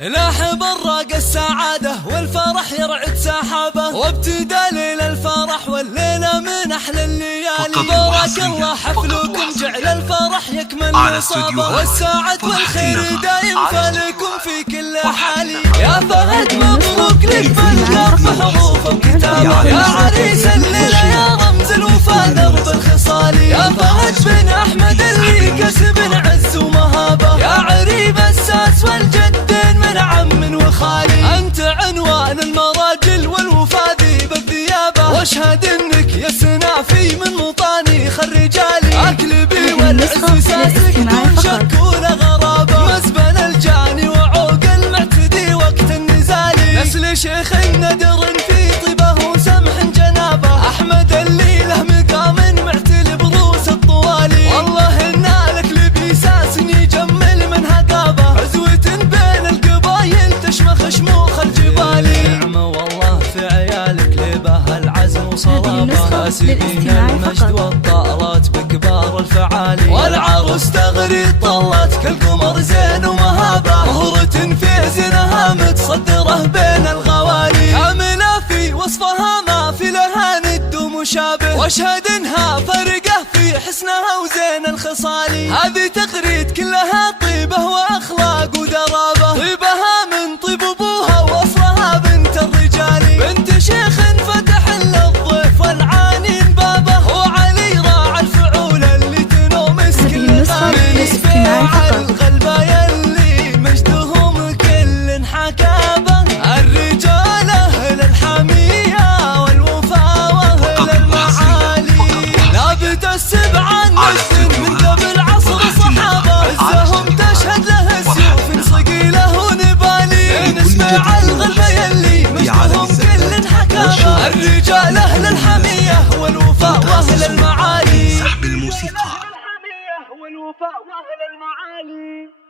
لاح براق السعادة والفرح يرعد سحابه، وابتدى ليل الفرح والليلة من أحلى الليالي. بارك الله حفلكم جعل الفرح يكمل وصابه، والسعد والخير دايم فلكم في كل حال. يا فهد مبروك لك بالقرب محروف وكتابه، يا عريس الليلة يا رمز الوفا درب الخصال. يا فهد بن أحمد اللي كسب عز ومهابه، يا عريب الساس والجدين من عم وخالي. أنت عنوان المراجل والوفا ذيب الثيابة، واشهد انك يا سنافي من مطانيخ الرجالي. اكلبي والعز ساسك دون شك ولا غرابة، مزبل الجاني وعوق المعتدي وقت النزال. نسل شيخ ندر في طيبه وسمح جنابه، احمد اللي له مقام معتل بروس الطوالي. والله ان لك لبي ساس يجمل من هقابه، عزوة بين القبايل تشمخ شموخ الجبال. نعمة والله في عيالك لبه العزم وصلابه، كاسبين المجد والطارات بكبار الفعالي. والعروس تغري طلت كالقمر زين ومهابه، مهرة في زينها متصدره بين الغوالي. كاملة في وصفها ما في لها ند ومشابه، واشهد انها فرقه في حسنها وزين الخصال. هذه تغريد كلها طيبه واخلاق ودرابه، طيبها من طيب ابوها واصلها بنت الرجال. بنت شيخ فتح للضيف والعانين بابه، وعلي راعى الفعول اللي تنوم مسكين الغالي. بيع الغلبه يلي مجدهم كل حكابه، الرجال اهل الحميه والوفا واهل المعالي. لابد السبع النجد من قبل عصر صحابه، عزهم تشهد له السيوف صقيله ونبالي. نسمع الغلبه يلي مجدهم كل حكابه، الرجال اهل الحميه والوفا واهل المعالي. سحب الموسيقى والوفاء واهل المعالي.